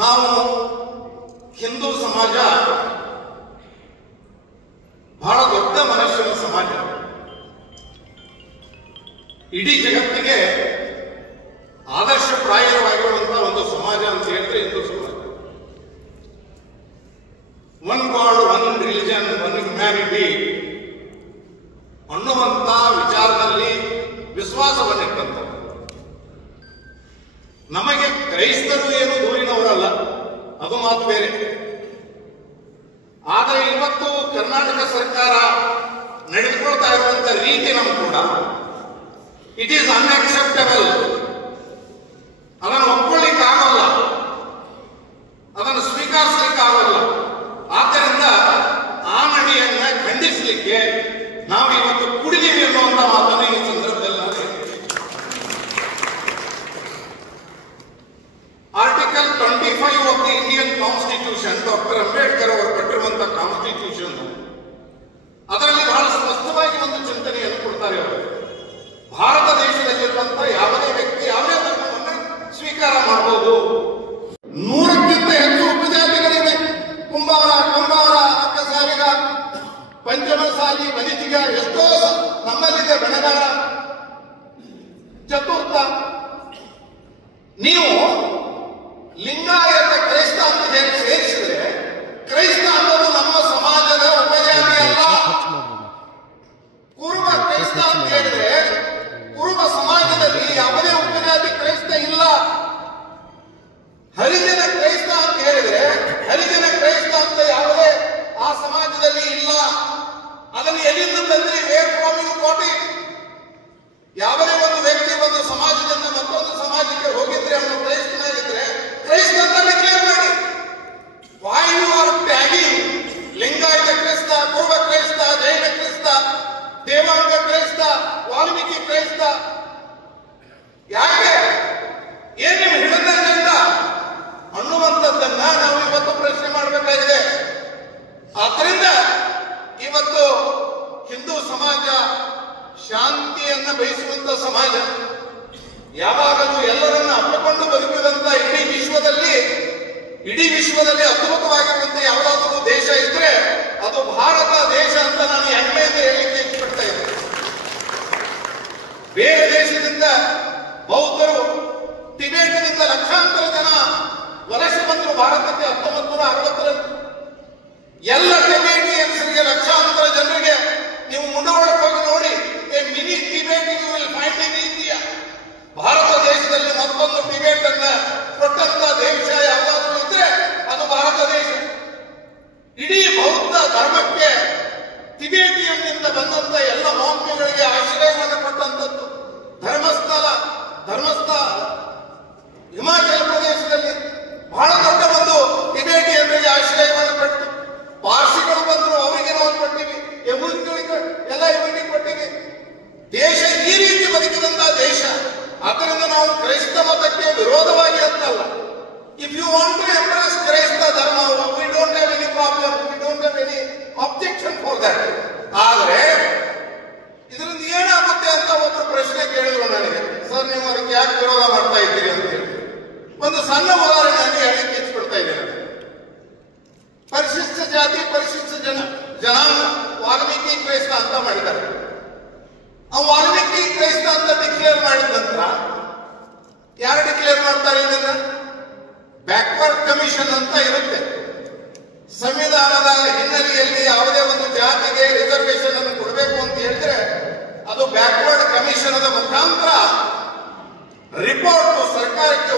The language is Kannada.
ನಾವು ಹಿಂದೂ ಸಮಾಜ ಬಹಳ ದೊಡ್ಡ ಮನುಷ್ಯನ ಸಮಾಜ. ಇಡೀ ಜಗತ್ತಿಗೆ ಆದರ್ಶಪ್ರಾಯವಾಗಿರುವಂತಹ ಒಂದು ಸಮಾಜ ಅಂತ ಹೇಳಿದ್ರೆ ಹಿಂದೂ ಸಮಾಜ. One god, one religion, one humanity ಅನ್ನುವಂತ ವಿಚಾರದಲ್ಲಿ ವಿಶ್ವಾಸವನ್ನಿಟ್ಟಂತ. ನಮಗೆ ಕ್ರೈಸ್ತರು ಏನು ದೂರಿನವರಲ್ಲ, ಅದು ಮಾತು ಬೇರೆ. ಆದರೆ ಇವತ್ತು ಕರ್ನಾಟಕ ಸರ್ಕಾರ ನಡೆದುಕೊಳ್ತಾ ಇರುವಂತ ರೀತಿ ನಮ್ಗೆ ಕೂಡ ಇಟ್ ಈಸ್ ಅನ್ಅಕ್ಸೆಪ್ಟಬಲ್. ಅದನ್ನು ಒಪ್ಕೊಳ್ಳಿಕ್ಕಾಗಲ್ಲ, ಅದನ್ನು ಸ್ವೀಕರಿಸಲಿಕ್ಕಾಗಲ್ಲ. ಆದ್ದರಿಂದ ಆ ನಡೆಯನ್ನ ಖಂಡಿಸಲಿಕ್ಕೆ ನಾವು ಇವತ್ತು ಕುಡಿದೀವಿ ಅನ್ನುವಂತ ಮಾತನ್ನು ಈ ಸಂದರ್ಭದಲ್ಲಿ ನಾನು ಹೇಳ್ತೀನಿ. Article 25 of the Indian constitution, doctor Ambedkar ಅವರು ಕಟ್ಟಿರುವಂತಹ ಕಾನ್ಸ್ಟಿಟ್ಯೂಷನ್, ಅದರಲ್ಲಿ ಬಹಳ ಸ್ಪಷ್ಟವಾಗಿ ಒಂದು ಚಿಂತನೆಯನ್ನು ಕೊಡ್ತಾರೆ ಅವರು. ಭಾರತ ದೇಶದಲ್ಲಿರುವಂತಹ ಯಾವುದೇ ವ್ಯಕ್ತಿ ಯಾವುದೇ ಧರ್ಮವನ್ನು ಸ್ವೀಕಾರ ಮಾಡಬಹುದು. 100ಕ್ಕಿಂತ ಹೆಚ್ಚು ಉಪಜಾತಿಗಳಿವೆ. ಕುಂಬಾರ, ಕಂಬಾರ, ಅಕ್ಕಸಾಲಿಗ, ಪಂಚಮಸಾಲಿ, ವನಿತಿಗ, ಎಷ್ಟೋ ನಮ್ಮಲ್ಲಿದೆ, ಬೆಳೆಗಾರ, ಚತುರ್ಥ. ನೀವು ಲಿಂಗಾಯತ ಕ್ರೈಸ್ತ ಅಂತ ಹೇಳಿ ಸೇರಿಸಿದ್ರೆ, ಕ್ರೈಸ್ತ ಅನ್ನೋದು ನಮ್ಮ ಸಮಾಜದ ಉಪಜಾತಿ ಅಲ್ಲ. ಕುರುಬ ಕ್ರೈಸ್ತ ಅಂತ ಹೇಳಿದ್ರೆ ಕುರುಬ ಸಮಾಜದಲ್ಲಿ ಯಾವುದೇ ಉಪಜಾತಿ ಕ್ರೈಸ್ತ ಇಲ್ಲ. ಹರಿಜನ ಕ್ರೈಸ್ತ ಅಂತ ಹೇಳಿದ್ರೆ ಹರಿಜನ ಕ್ರೈಸ್ತ ಅಂತ ಯಾವುದೇ ಆ ಸಮಾಜದಲ್ಲಿ ಇಲ್ಲ. ಅದನ್ನು ಎಲ್ಲಿಂದ ತಂದ್ರೆ where from you got it. ಯಾವುದೇ ಒಂದು ವ್ಯಕ್ತಿ ಒಂದು ಸಮಾಜದಿಂದ ಮತ್ತೊಂದು ಸಮಾಜಕ್ಕೆ ಹೋಗಿದ್ರೆ ಅವನು ಕ್ರೈಸ್ತನಾಗಿದ್ರೆ ಕ್ರೈಸ್ತ ಅಂತ ಡಿಕ್ಲೇರ್ ಮಾಡಿ. Why you are tagging Lingayat ಕ್ರೈಸ್ತ, ಕುರುಬ ಕ್ರೈಸ್ತ, ಜೈನ ಕ್ರೈಸ್ತ, ದೇವಾಂಗ ಕ್ರೈಸ್ತ, ವಾಲ್ಮೀಕಿ ಕ್ರೈಸ್ತ? ಯಾಕೆ? ಏನ್ ನೀವು ಹಿಡಿದ್ರಿಂದ ಅನ್ನುವಂಥದ್ದನ್ನ ನಾವು ಇವತ್ತು ಪ್ರಶ್ನೆ ಮಾಡಬೇಕಾಗಿದೆ. ಆದ್ದರಿಂದ ಇವತ್ತು ಹಿಂದೂ ಸಮಾಜ ಶಾಂತಿಯನ್ನ ಬಯಸುವಂತ ಸಮಾಜ, ಯಾವಾಗಲೂ ಎಲ್ಲರನ್ನ ಅಪ್ಪಿಕೊಂಡು ಬದುಕಿದಂತ ಇಡೀ ವಿಶ್ವದಲ್ಲಿ ಅದ್ಭುತವಾಗಿರುವಂತ ಯಾವುದಾದ್ರೂ ದೇಶ ಇದ್ರೆ ಅದು ಭಾರತ ದೇಶ ಅಂತ ನಾನು ಹೆಮ್ಮೆಯಿಂದ ಹೇಳಿಕ್ಕೆ ಇಷ್ಟಪಡ್ತಾ ಇದ್ದೇನೆ. ಬೇರೆ ದೇಶದಿಂದ ಬೌದ್ಧರು, ಟಿಬೇಟ್ನಿಂದ ಲಕ್ಷಾಂತರ ಜನ ವಲಸೆ ಬಂದರು ಭಾರತಕ್ಕೆ 1960ರಲ್ಲಿ. ಎಲ್ಲ ಟಿಬೇಟಿಯನ್ಸ್ಗೆ, ಲಕ್ಷಾಂತರ ಜನರಿಗೆ ನೀವು ಮುಂಡೊಳಕ್ಕೆ ಹೋಗಿ ನೋಡಿ, a mini Tibet you will find in India. Bharat ದೇಶದಲ್ಲಿ ಮತ್ತೊಂದು ಟಿಬೇಟ್ ಅನ್ನ ಕೊಟ್ಟಂತ ದೇಶ ಯಾವುದಾದ್ರೂ ಇದ್ರೆ ಅದು ಭಾರತ ದೇಶ. ಇಡೀ ಬೌದ್ಧ ಧರ್ಮಕ್ಕೆ ಟಿಬೇಟಿಯನ್ನಿಂದ ಬಂದಂತ ಎಲ್ಲ ಮೌಲ್ಯಗಳಿಗೆ ಆಶ್ರಯವನ್ನು ಕೊಟ್ಟಂತದ್ದು ಧರ್ಮಸ್ಥಳ ಹಿಮಾಚಲ ಪ್ರದೇಶದಲ್ಲಿ ಬಹಳ ದೊಡ್ಡ ಒಂದು ಟಿಬೇಟಿಯನ್ರಿಗೆ ಆಶ್ರಯವನ್ನು ಕೊಟ್ಟು, ಪಾರ್ಸಿಗಳು ಬಂದರು, ಅವರಿಗೆ ನಾವು ಕೊಟ್ಟಿವಿ, ಯಹೂದಿಗಳಿಗೆ ಎಲ್ಲ ಇವರಿಗೆ ಕೊಟ್ಟಿವಿ. ದೇಶ ಈ ರೀತಿ ಬದುಕಿದಂತಹ ದೇಶ. ಆದ್ದರಿಂದ ನಾವು ಕ್ರೈಸ್ತ ಮತಕ್ಕೆ ವಿರೋಧವಾಗಿ ಅಂತಲ್ಲ. If you want to embrace ಕ್ರೈಸ್ತ ಧರ್ಮ, we don't have any problem, we don't have any objection for that. ಆದರೆ ಇದರಿಂದ ಏನಾಗುತ್ತೆ ಅಂತ ಒಬ್ಬರು ಪ್ರಶ್ನೆ ಕೇಳಿದ್ರು ನನಗೆ, ಸರ್ ನೀವು ಅದಕ್ಕೆ ಯಾಕೆ ವಿರೋಧ ಮಾಡ್ತಾ ಇದ್ದೀರಿ ಅಂತ ಹೇಳಿ. ಒಂದು ಸಣ್ಣ ಉದಾಹರಣೆಯನ್ನು ಹೇಳಿಕ್ಕೆ ಇಚ್ಛಪಡ್ತಾ ಇದ್ದೇನೆ. ಪರಿಶಿಷ್ಟ ಜಾತಿ, ಪರಿಶಿಷ್ಟ ಜನಾಂಗ ವಾಲ್ಮೀಕಿ ಕ್ರೈಸ್ತ ಅಂತ ಮಾಡಿದ್ದಾರೆ. ಆ ವಾಲ್ಮೀಕಿ ಕ್ರೈಸ್ತ ಅಂತ ಡಿಕ್ಲೇರ್ ಮಾಡಿದ ನಂತರ ಯಾರು ಡಿಕ್ಲೇರ್ ಮಾಡ್ತಾರೆ ಇದನ್ನ? ಬ್ಯಾಕ್ವರ್ಡ್ ಕಮಿಷನ್ ಅಂತ ಇರುತ್ತೆ. ಸಂವಿಧಾನದ ಹಿನ್ನೆಲೆಯಲ್ಲಿ ಯಾವುದೇ ಒಂದು ಜಾತಿಗೆ ರಿಸರ್ವೇಶನ್ ಅನ್ನು ಕೊಡಬೇಕು ಅಂತ ಹೇಳಿದ್ರೆ ಅದು ಬ್ಯಾಕ್ವರ್ಡ್ ಕಮಿಷನ್ ಮುಖಾಂತರ ರಿಪೋರ್ಟ್ ಸರ್ಕಾರಕ್ಕೆ